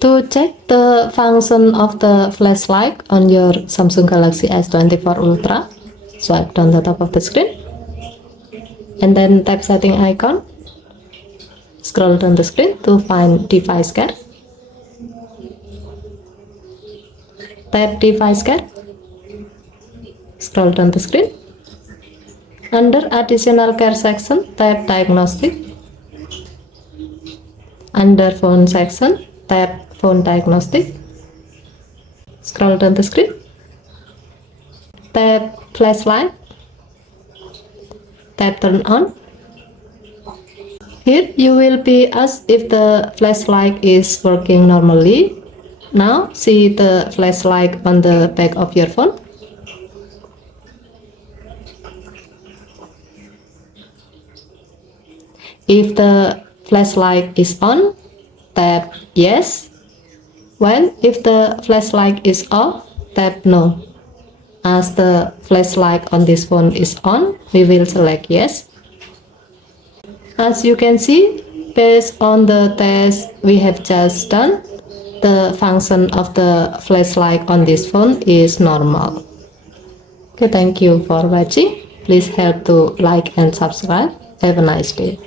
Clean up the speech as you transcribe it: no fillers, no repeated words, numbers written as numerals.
To check the function of the flashlight on your Samsung Galaxy S24 Ultra, swipe down the top of the screen and then tap setting icon. Scroll down the screen to find device care. Tap device care. Scroll down the screen. Under additional care section, tap diagnostic. Under phone section, tap phone diagnostic. Scroll down the screen. Tap flashlight. Tap turn on. Here you will be asked if the flashlight is working normally. Now see the flashlight on the back of your phone. If the flashlight is on, tap yes. While if the flashlight is off, tap no. As the flashlight on this phone is on, we will select yes. As you can see, based on the test we have just done, the function of the flashlight on this phone is normal. Okay, thank you for watching. Please help to like and subscribe. Have a nice day.